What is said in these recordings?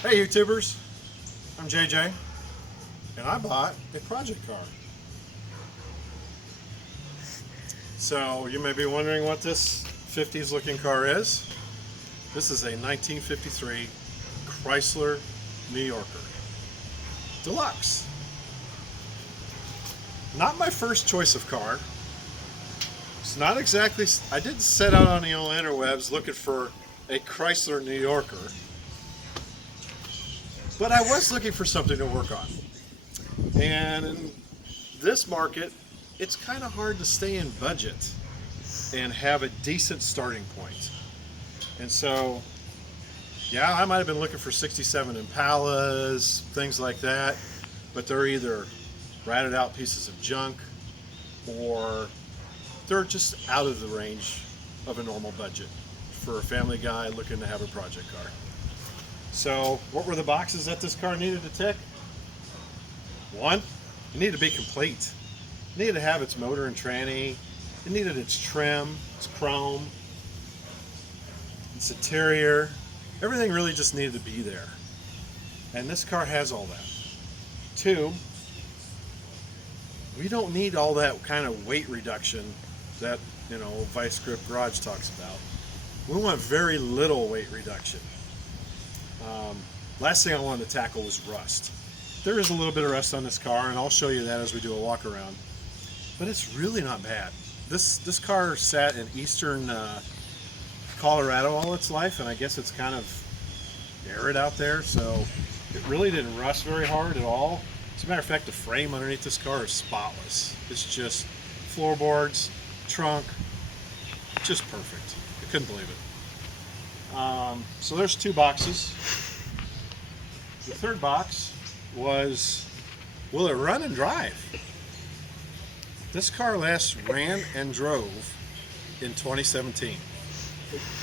Hey YouTubers, I'm JJ, and I bought a project car. So you may be wondering what this 50s looking car is. This is a 1953 Chrysler New Yorker Deluxe. Not my first choice of car. It's not exactly, I didn't set out on the old interwebs looking for a Chrysler New Yorker. But I was looking for something to work on. And in this market, it's kind of hard to stay in budget and have a decent starting point. And so, yeah, I might have been looking for 67 Impalas, things like that, but they're either ratted out pieces of junk or they're just out of the range of a normal budget for a family guy looking to have a project car. So what were the boxes that this car needed to tick? One, it needed to be complete. It needed to have its motor and tranny. It needed its trim, its chrome, its interior. Everything really just needed to be there. And this car has all that. Two, we don't need all that kind of weight reduction that, Vice Grip Garage talks about. We want very little weight reduction. Last thing I wanted to tackle was rust. There is a little bit of rust on this car, and I'll show you that as we do a walk around. But it's really not bad. This car sat in eastern Colorado all its life, and I guess it's kind of arid out there, so it really didn't rust very hard at all. As a matter of fact, the frame underneath this car is spotless. It's just floorboards, trunk, just perfect. I couldn't believe it. So there's two boxes. The third box was, will it run and drive? This car last ran and drove in 2017.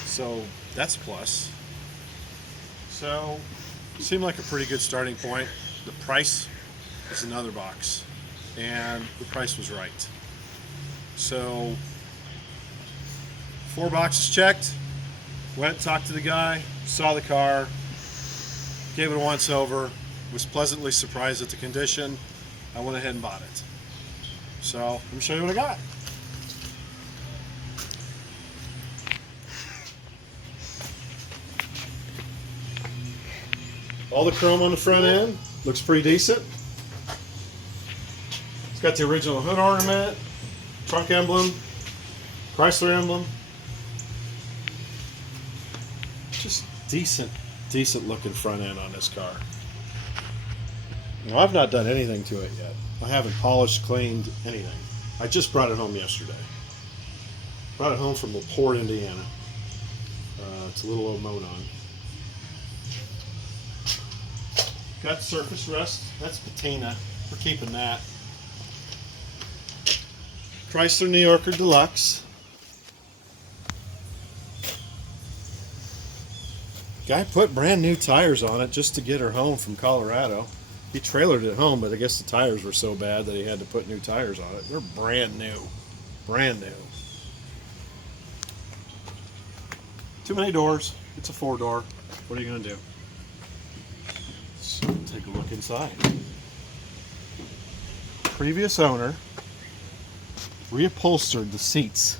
So that's a plus. So seemed like a pretty good starting point. The price is another box, and the price was right. So 4 boxes checked. Went, talked to the guy, saw the car, gave it a once over, was pleasantly surprised at the condition. I went ahead and bought it. So let me show you what I got. All the chrome on the front end looks pretty decent. It's got the original hood ornament, trunk emblem, Chrysler emblem. Just decent looking front end on this car. Now, I've not done anything to it yet. I haven't polished, cleaned, anything. I just brought it home yesterday. Brought it home from LaPorte, Indiana. It's a little old Monon. Got surface rust. That's patina. We're keeping that. Chrysler New Yorker Deluxe. Guy put brand new tires on it just to get her home from Colorado. He trailered it home, but I guess the tires were so bad that he had to put new tires on it. They're brand new. Brand new. Too many doors. It's a 4-door. What are you going to do? So take a look inside. Previous owner reupholstered the seats.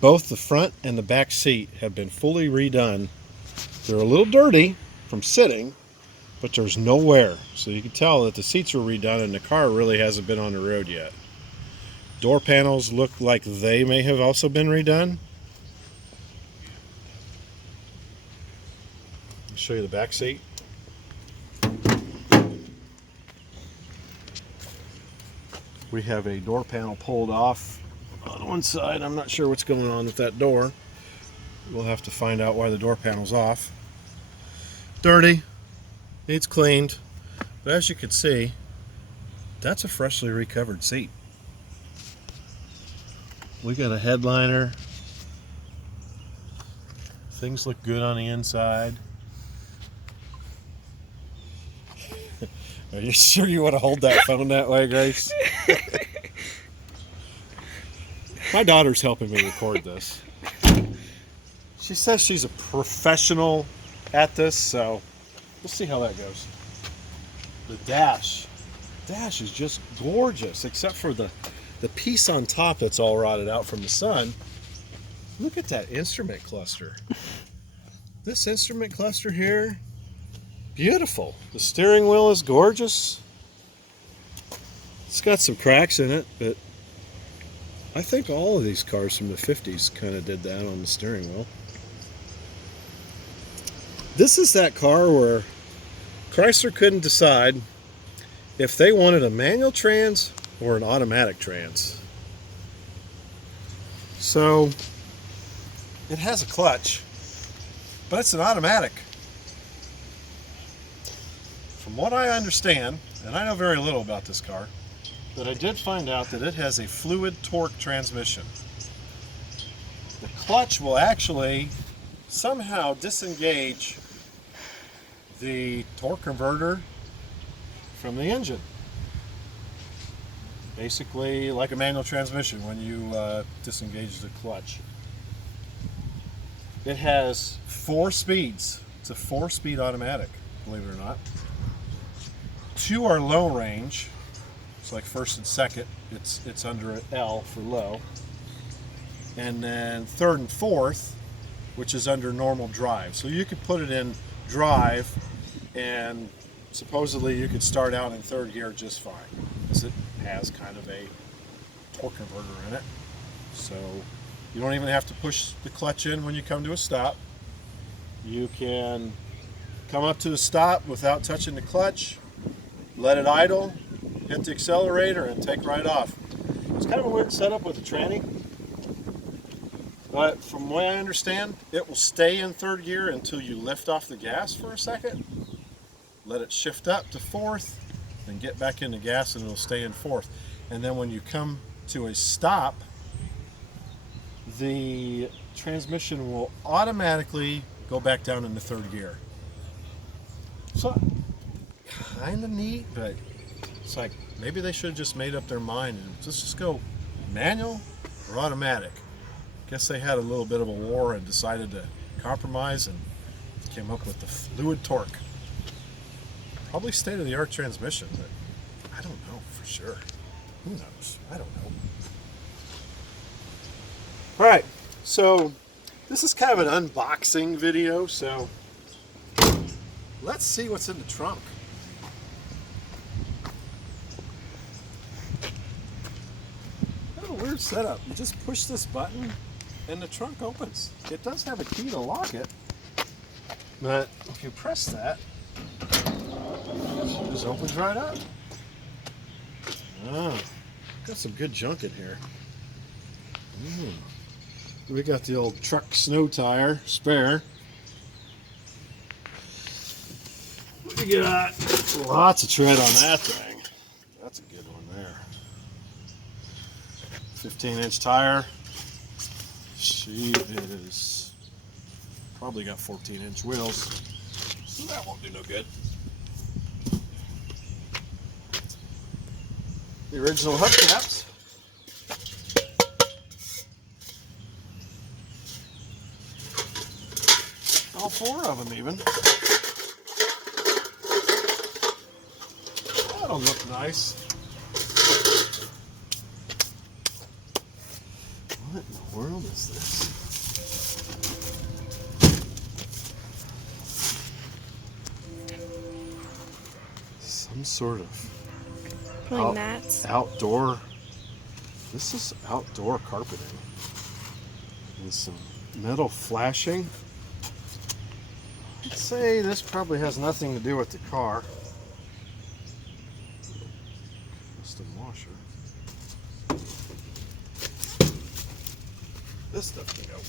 Both the front and the back seat have been fully redone. They're a little dirty from sitting, but there's no wear. So you can tell that the seats were redone and the car really hasn't been on the road yet. Door panels look like they may have also been redone. I'll show you the back seat. We have a door panel pulled off on one side. I'm not sure what's going on with that door. We'll have to find out why the door panel's off. Dirty, needs cleaned, but as you can see, that's a freshly recovered seat. We got a headliner. Things look good on the inside. Are you sure you want to hold that phone that way, Grace? My daughter's helping me record this. She says she's a professional at this, so we'll see how that goes. The dash is just gorgeous, except for the piece on top that's all rotted out from the sun. Look at that instrument cluster. This instrument cluster here, beautiful. The steering wheel is gorgeous. It's got some cracks in it, but I think all of these cars from the 50s kind of did that on the steering wheel. This is that car where Chrysler couldn't decide if they wanted a manual trans or an automatic trans. So it has a clutch, but it's an automatic. From what I understand, and I know very little about this car, but I did find out that it has a fluid torque transmission. The clutch will actually somehow disengage the torque converter from the engine. Basically like a manual transmission when you disengage the clutch. It has 4 speeds. It's a 4-speed automatic, believe it or not. 2 are low range. It's like first and second. It's under an L for low. And then third and fourth, which is under normal drive. So you could put it in drive, and supposedly you could start out in third gear just fine, because it has kind of a torque converter in it. So you don't even have to push the clutch in when you come to a stop. You can come up to a stop without touching the clutch, let it idle, hit the accelerator, and take right off. It's kind of a weird setup with the tranny, but from what I understand, it will stay in third gear until you lift off the gas for a second, let it shift up to fourth, then get back into gas, and it'll stay in fourth. And then when you come to a stop, the transmission will automatically go back down into third gear. So kind of neat, but it's like maybe they should have just made up their mind and just go manual or automatic. Guess they had a little bit of a war and decided to compromise and came up with the fluid torque. Probably state-of-the-art transmission, but I don't know for sure. Who knows? I don't know. All right, so this is kind of an unboxing video, so let's see what's in the trunk. Kind of a weird setup. You just push this button and the trunk opens. It does have a key to lock it, but if you press that, it just opens right up. Oh, got some good junk in here. We got the old truck snow tire spare. We got lots of tread on that thing. That's a good one there. 15-inch tire. She is probably got 14-inch wheels, so that won't do no good. The original hubcaps. All 4 of them even. That'll look nice. What in the world is this? Some sort of mats. Outdoor. This is outdoor carpeting. And some metal flashing. I'd say this probably has nothing to do with the car. Just a washer. This stuff can go.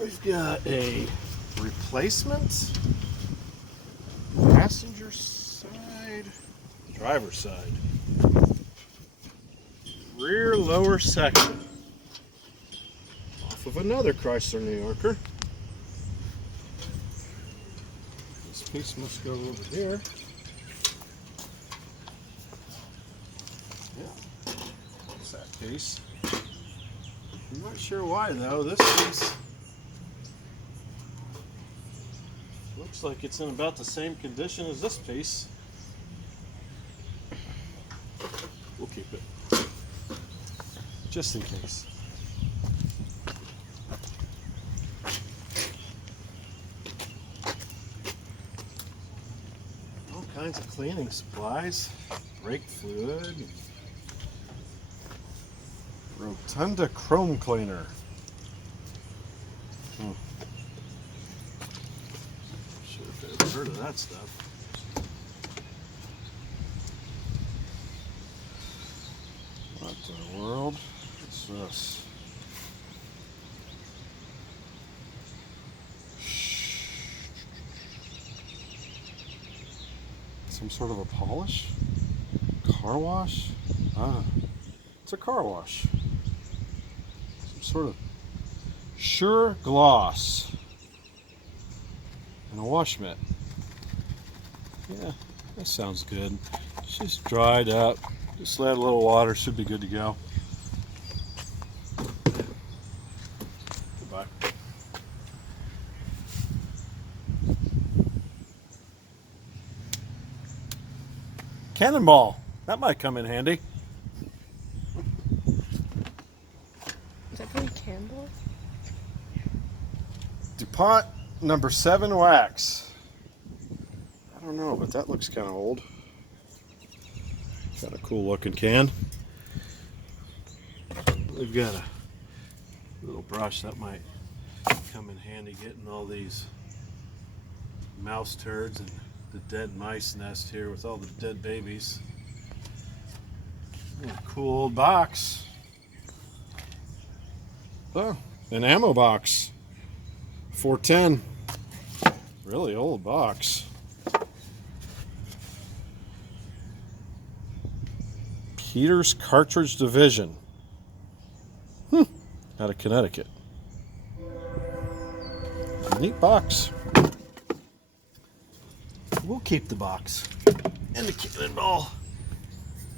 We've got a replacement passenger side, driver's side, rear lower section off of another Chrysler New Yorker. This piece must go over here. Yeah, what's that piece? I'm not sure why though. This piece looks like it's in about the same condition as this piece. We'll keep it, just in case. All kinds of cleaning supplies, brake fluid, Rotunda chrome cleaner. Sure if I've ever heard of that stuff. What in the world is this? Some sort of a polish? Car wash? Ah, it's a car wash. Some sort of Sure gloss. And a wash mitt. Yeah, that sounds good. She's dried up. Just add a little water, should be good to go. Goodbye. Cannonball. That might come in handy. Is that from Campbell? DuPont number 7 wax. I don't know, but that looks kind of old. Got a cool looking can. We've got a little brush that might come in handy getting all these mouse turds and the dead mice nest here with all the dead babies. A cool old box. Oh, an ammo box. 410. Really old box. Peter's Cartridge Division. Out of Connecticut. Neat box. We'll keep the box. And the cannonball.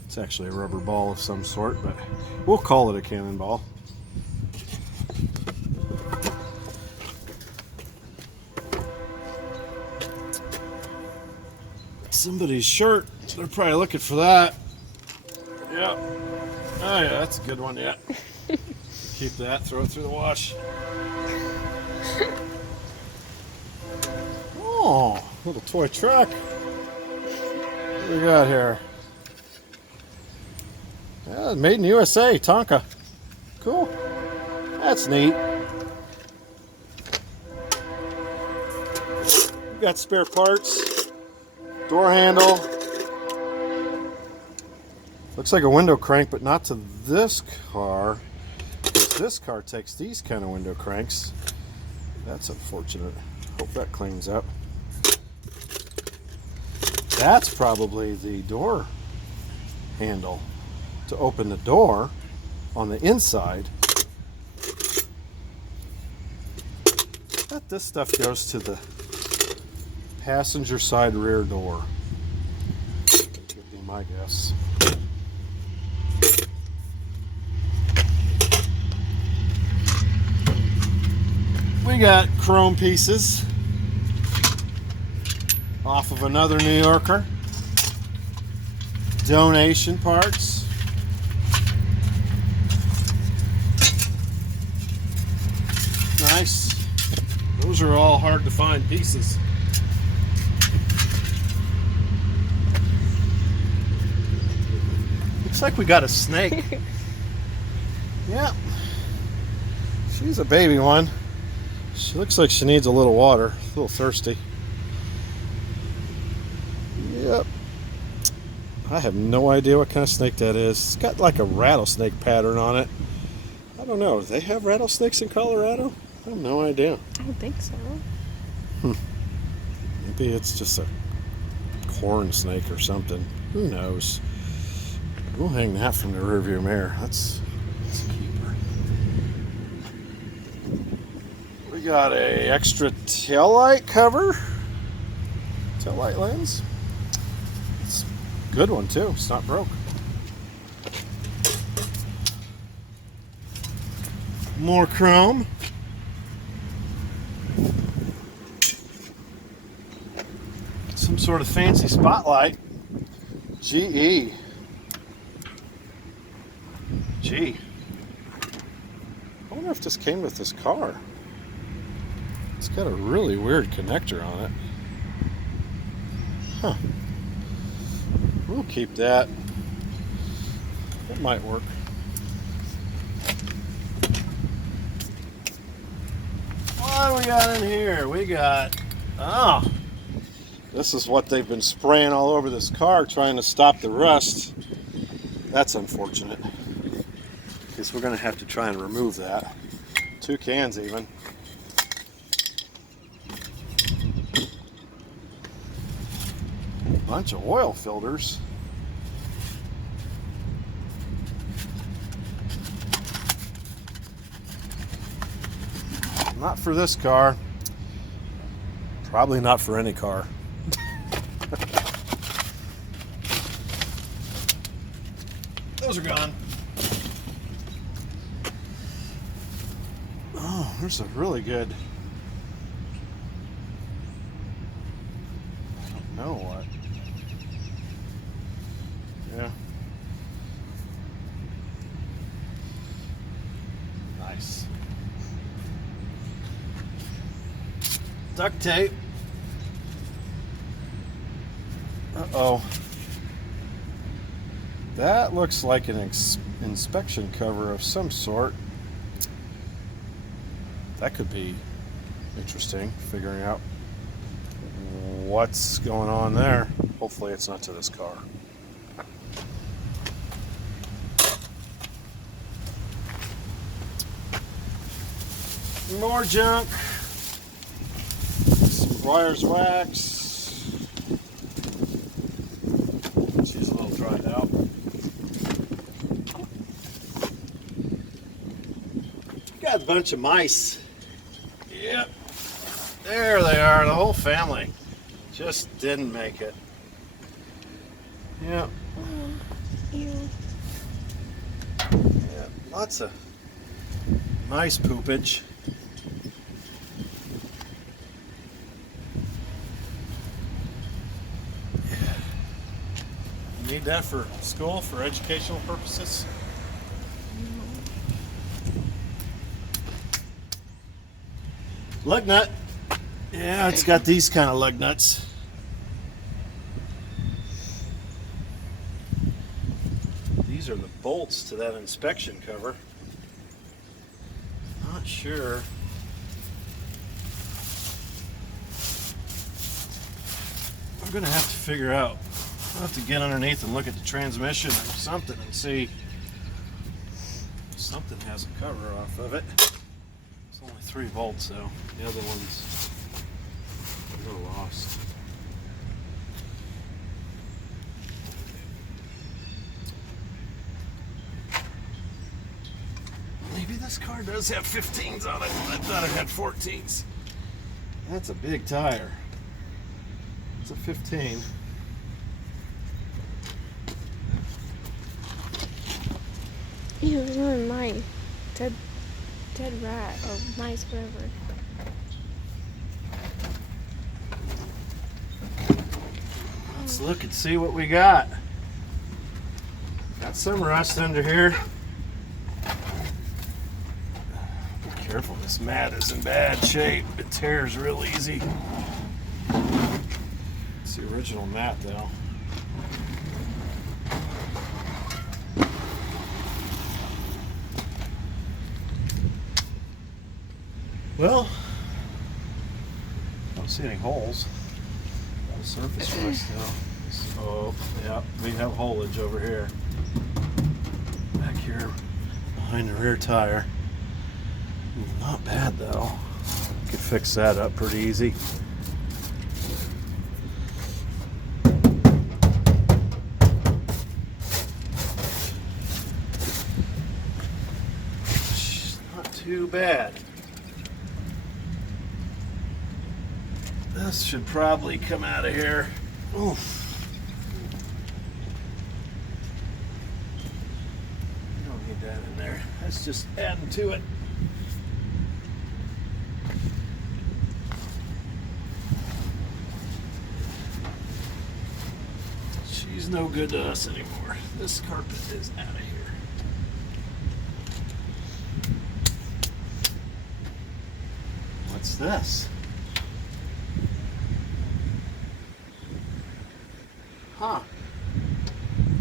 It's actually a rubber ball of some sort, but we'll call it a cannonball. Somebody's shirt. They're probably looking for that. Yeah. Oh yeah, that's a good one, yeah. Keep that, throw it through the wash. Oh, little toy truck. What do we got here? Yeah, made in USA, Tonka. Cool. That's neat. We've got spare parts. Door handle. Looks like a window crank, but not to this car. This car takes these kind of window cranks. That's unfortunate. Hope that cleans up. That's probably the door handle to open the door on the inside. I bet this stuff goes to the passenger side rear door. Would be my guess. We got chrome pieces off of another New Yorker. Donation parts. Nice. Those are all hard to find pieces. Looks like we got a snake. Yeah. She's a baby one. She looks like she needs a little water, a little thirsty. Yep. I have no idea what kind of snake that is. It's got like a rattlesnake pattern on it. I don't know. Do they have rattlesnakes in Colorado? I have no idea. I don't think so. Maybe it's just a corn snake or something. Who knows? We'll hang that from the rearview mirror. That's a keeper. We got a extra taillight cover. Taillight lens. It's a good one too. It's not broke. More chrome. Some sort of fancy spotlight. GE. Gee. I wonder if this came with this car. It's got a really weird connector on it. Huh. We'll keep that. It might work. What do we got in here? We got, this is what they've been spraying all over this car trying to stop the rust. That's unfortunate, because we're going to have to try and remove that. 2 cans even. Bunch of oil filters. Not for this car. Probably not for any car. Those are gone. Oh, there's a really good, I don't know what. Yeah. Nice. Duct tape. Uh-oh. That looks like an inspection cover of some sort. That could be interesting, figuring out what's going on there. Hopefully it's not to this car. More junk. Some wires wax. She's a little dried out. Got a bunch of mice. Yep. There they are, the whole family. Just didn't make it. Yep. Ew. Yeah, lots of nice poopage. You need that for school, for educational purposes? Lug nut. Yeah, it's got these kind of lug nuts. These are the bolts to that inspection cover. Not sure. We're gonna have to figure out. I'll have to get underneath and look at the transmission or something and see if something has a cover off of it. It's only 3 volts though. The other one's a little lost. Maybe this car does have 15s on it. I thought it had 14s. That's a big tire. It's a 15. Ew, there's one in mine. Dead rat or mice, whatever. Let's look and see what we got. Got some rust under here. Be careful, this mat is in bad shape. It tears real easy. It's the original mat though. Well, I don't see any holes. The surface rust though. Oh, yeah, we have holage over here. Back here behind the rear tire. Not bad though. Could fix that up pretty easy. Not too bad. This should probably come out of here. Oof. You don't need that in there. That's just adding to it. no good to us anymore. This carpet is out of here. What's this? Huh.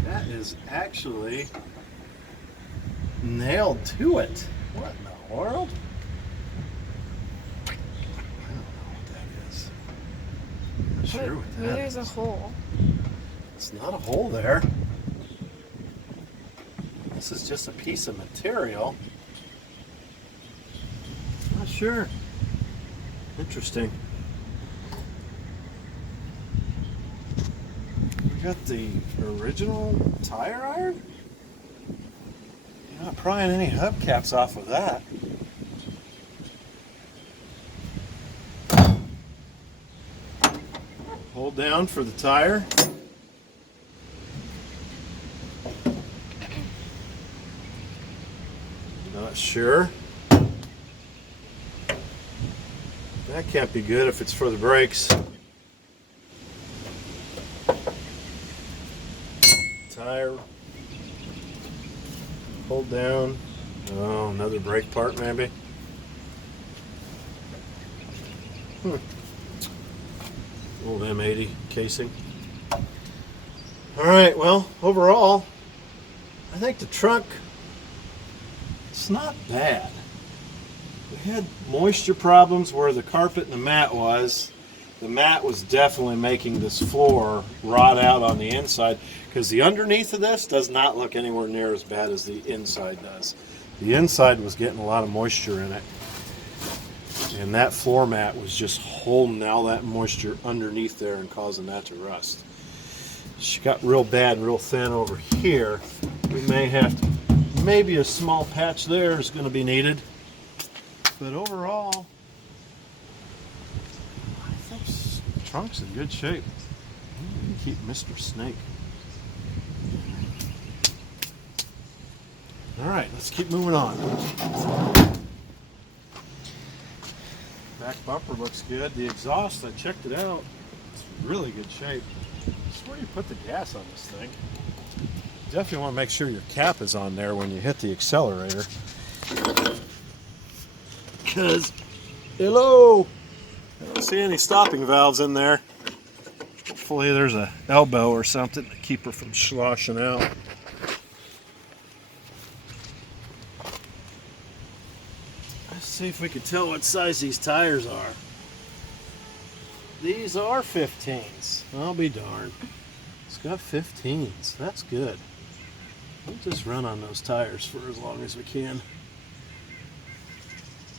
That is actually nailed to it. What in the world? I don't know what that is. Not sure what that There's a is. hole. It's not a hole there. This is just a piece of material. Not sure. Interesting. We got the original tire iron? You're not prying any hubcaps off of that. Hold down for the tire. Not sure. That can't be good if it's for the brakes. Tire. Hold down. Oh, another brake part maybe. Old M80 casing. Alright, well, overall, I think the trunk, it's not bad. We had moisture problems where the carpet and the mat was. The mat was definitely making this floor rot out on the inside, because the underneath of this does not look anywhere near as bad as the inside does. The inside was getting a lot of moisture in it, and that floor mat was just holding all that moisture underneath there and causing that to rust. She got real bad, real thin over here. We may have to, maybe a small patch there is going to be needed. But overall, I think the trunk's in good shape. I'm going to keep Mr. Snake. All right, let's keep moving on. Back bumper looks good. The exhaust, I checked it out. It's really good shape. Just where do you put the gas on this thing? Definitely want to make sure your cap is on there when you hit the accelerator. Because, hello, I don't see any stopping valves in there. Hopefully there's an elbow or something to keep her from sloshing out. Let's see if we can tell what size these tires are. These are 15s. I'll be darned. It's got 15s. That's good. We'll just run on those tires for as long as we can.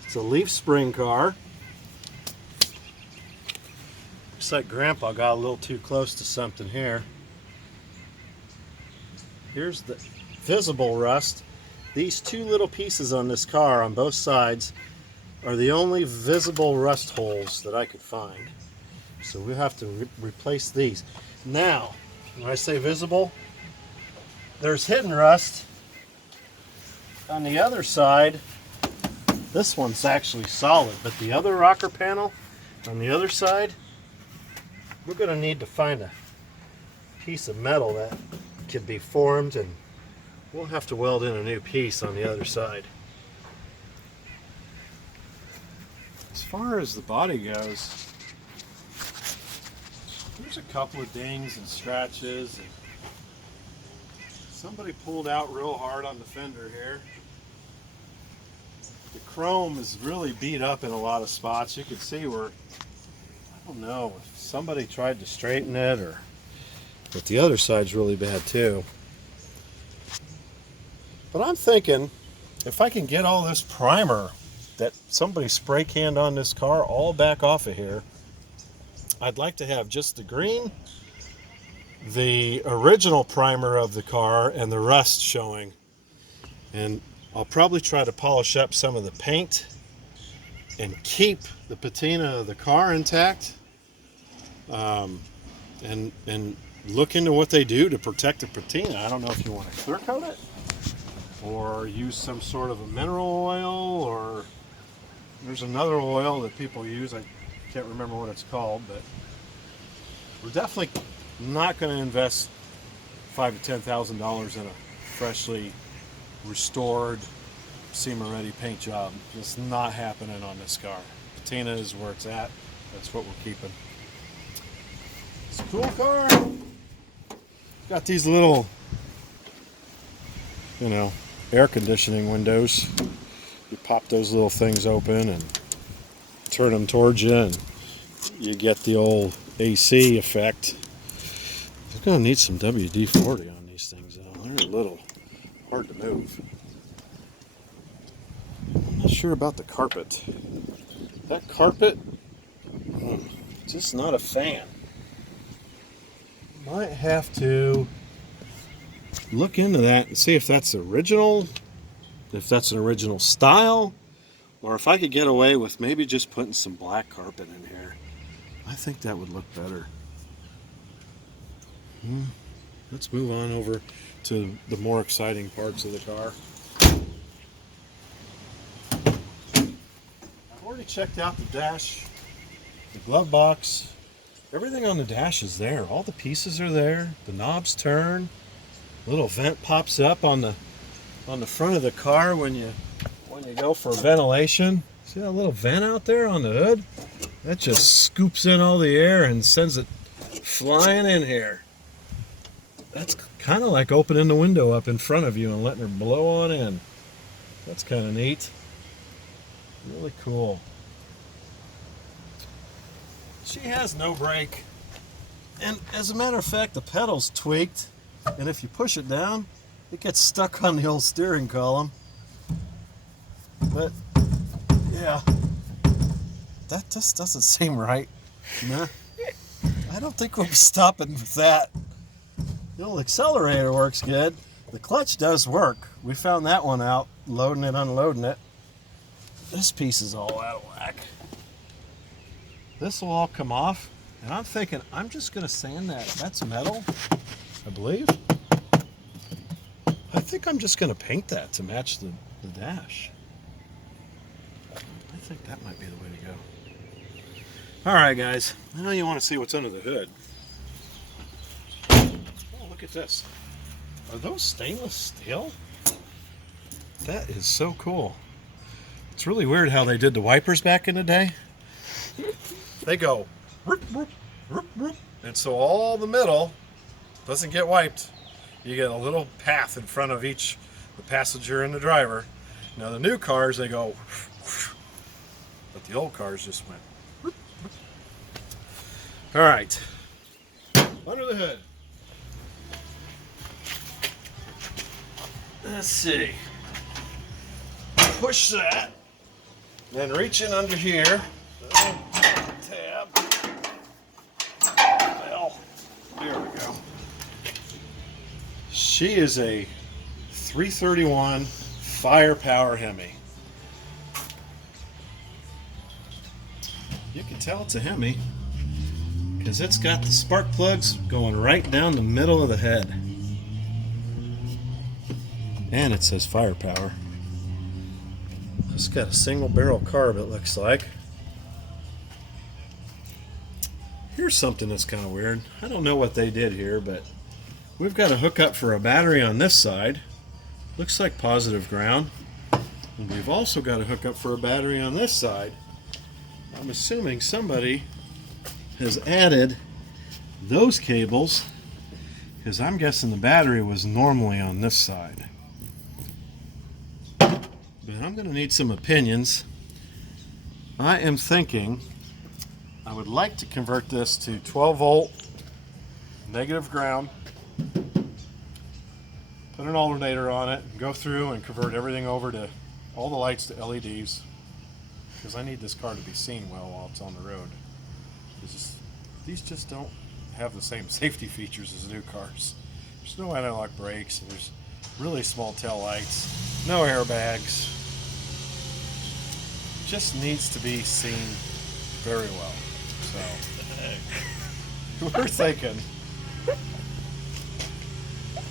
It's a leaf spring car. Looks like Grandpa got a little too close to something here. Here's the visible rust. These two little pieces on this car on both sides are the only visible rust holes that I could find. So we have to replace these. Now, when I say visible, there's hidden rust on the other side. This one's actually solid, but the other rocker panel on the other side, we're going to need to find a piece of metal that can be formed, and we'll have to weld in a new piece on the other side. As far as the body goes, there's a couple of dings and scratches. Somebody pulled out real hard on the fender here. The chrome is really beat up in a lot of spots. You can see where, I don't know if somebody tried to straighten it, or, but the other side's really bad too. But I'm thinking, if I can get all this primer that somebody spray canned on this car all back off of here, I'd like to have just the green, the original primer of the car, and the rust showing. And I'll probably try to polish up some of the paint and keep the patina of the car intact, and look into what they do to protect the patina. I don't know if you want to clear coat it or use some sort of a mineral oil, or there's another oil that people use. I can't remember what it's called, but we're definitely not going to invest $5,000 to $10,000 in a freshly restored, SEMA-ready paint job. It's not happening on this car. Patina is where it's at. That's what we're keeping. It's a cool car. Got these little, air conditioning windows. You pop those little things open and turn them towards you, and you get the old AC effect. I'm gonna need some WD-40 on these things, though. They're a little hard to move. I'm not sure about the carpet. That carpet, just not a fan. Might have to look into that and see if that's original, if that's an original style, or if I could get away with maybe just putting some black carpet in here. I think that would look better. Let's move on over to the more exciting parts of the car. I've already checked out the dash, the glove box. Everything on the dash is there. All the pieces are there. The knobs turn. Little vent pops up on the front of the car when you go for ventilation. See that little vent out there on the hood? That just scoops in all the air and sends it flying in here. That's kind of like opening the window up in front of you and letting her blow on in. That's kind of neat. Really cool. She has no brake. And as a matter of fact, the pedal's tweaked. And if you push it down, it gets stuck on the old steering column. But, yeah, that just doesn't seem right. Nah, I don't think we'll be stopping with that. The old accelerator works good. The clutch does work. We found that one out, loading it, unloading it. This piece is all out of whack. This will all come off, and I'm thinking I'm just going to sand that. That's metal, I believe. I think I'm just going to paint that to match the dash. I think that might be the way to go. All right, guys. I know you want to see what's under the hood. Oh, look at this. Are those stainless steel? That is so cool. It's really weird how they did the wipers back in the day. They go, whoop, whoop, whoop, whoop. And so all the middle doesn't get wiped. You get a little path in front of the passenger and the driver. Now the new cars, they go, but the old cars just went. All right, under the hood. Let's see. Push that, then reach in under here. Tab. Well, there we go. She is a 331 firepower Hemi. You can tell it's a Hemi because it's got the spark plugs going right down the middle of the head. And it says firepower. It's got a single barrel carb, it looks like. Here's something that's kind of weird. I don't know what they did here, but we've got a hookup for a battery on this side. Looks like positive ground. And we've also got a hookup for a battery on this side. I'm assuming somebody has added those cables because I'm guessing the battery was normally on this side. But I'm going to need some opinions. I am thinking I would like to convert this to 12 volt negative ground, put an alternator on it, and go through and convert everything over to all the lights to LEDs because I need this car to be seen well while it's on the road. These just don't have the same safety features as new cars. There's no anti-lock brakes, and there's really small tail lights, no airbags. Just needs to be seen very well. So we're thinking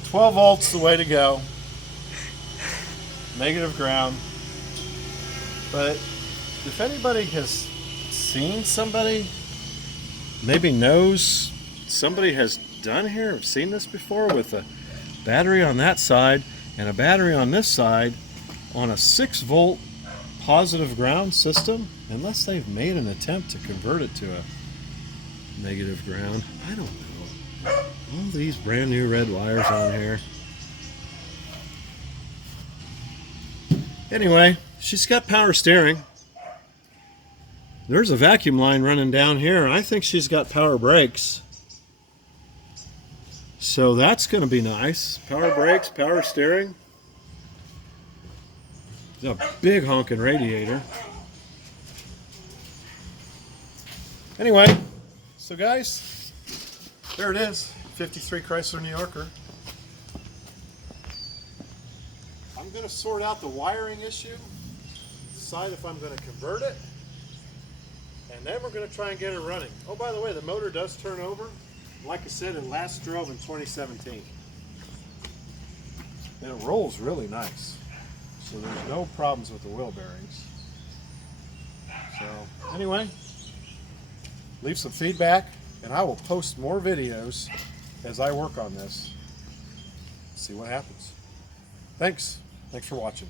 12 volts the way to go. Negative ground. But if anybody has seen somebody, maybe knows somebody has done here. I've seen this before with a battery on that side and a battery on this side on a 6-volt positive ground system, unless they've made an attempt to convert it to a negative ground. I don't know. All these brand new red wires on here. Anyway, she's got power steering. There's a vacuum line running down here. I think she's got power brakes. So that's going to be nice. Power brakes, power steering. There's a big honking radiator. Anyway, so guys, there it is. 53 Chrysler New Yorker. I'm going to sort out the wiring issue, decide if I'm going to convert it, and then we're going to try and get it running. Oh, by the way, the motor does turn over. Like I said, it last drove in 2017. And it rolls really nice. So there's no problems with the wheel bearings. So anyway, leave some feedback and I will post more videos as I work on this. See what happens. Thanks for watching.